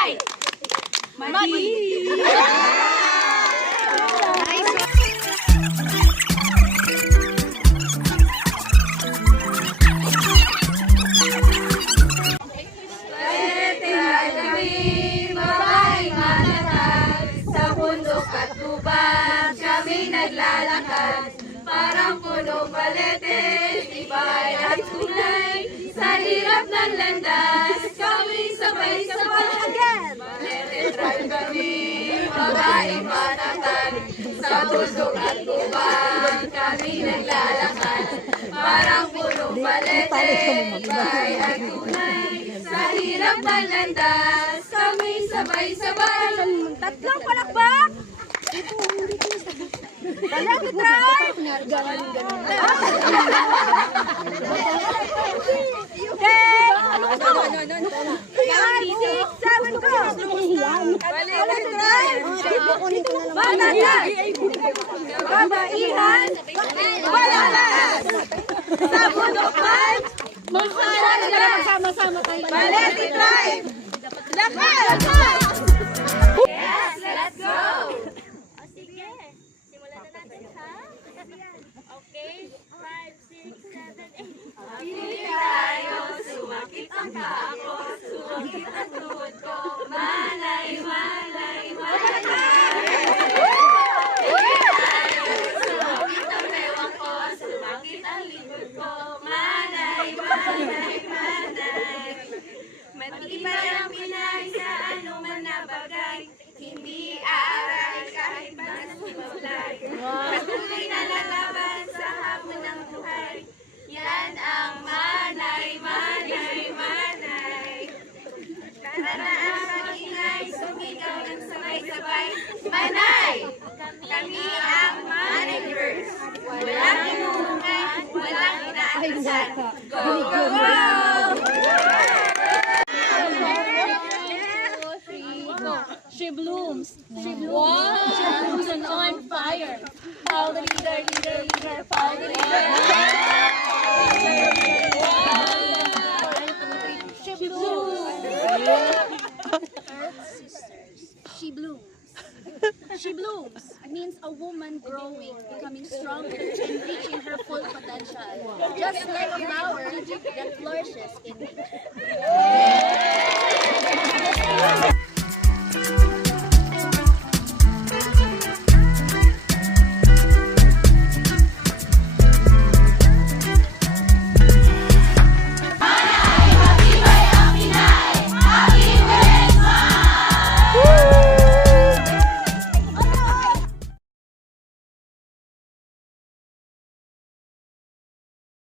Right! Mali! Sa bundok at gubat, kami naglalakad. Parang punong palete, tibay at tunay. Sa hirap ng landas, kami sabay-sabay. Palete drive kami, babaeng matatag. Sa bundok at gubat, kami naglalakad. Parang punong palete, tibay at tunay. Sa hirap ng landas, kami sabay-sabay. Tatlong palakpak! Palakpak drive! Seven ko! Palakpak drive! Batatas! Babaihan! Palalas! Sa bundukan! Sama-sama kayo. Palakpak drive! Lakad! Yes, let's go! O sige, simulan na natin ha? Okay, 5, 6, 7, 8. Hindi tayo, sumakit ang paa ko, sumakit ang tuhod ko, malay, malay, malay. Hindi tayo, sumakit ang bewang ko, sumakit ang likod ko, malay, malay, malay. Matibay ang Pinay sa anuman na bagay, hindi aaray kahit masulay. Patuloy na lalaban sa hamon ng buhay, yan ang manay, manay, manay. Tara na ang mag-ingay, sumigaw ng sabay-sabay, manay! Kami ang managers. Walang inuungan, walang inaatasan. Go, go, go! She blooms. She blooms. Wow. She blooms and on fire. Follow the leader, leader, leader. Follow the leader. She blooms. Earth sisters. She blooms. She blooms means a woman growing, becoming stronger, and reaching her full potential. Just like a flower that flourishes in nature.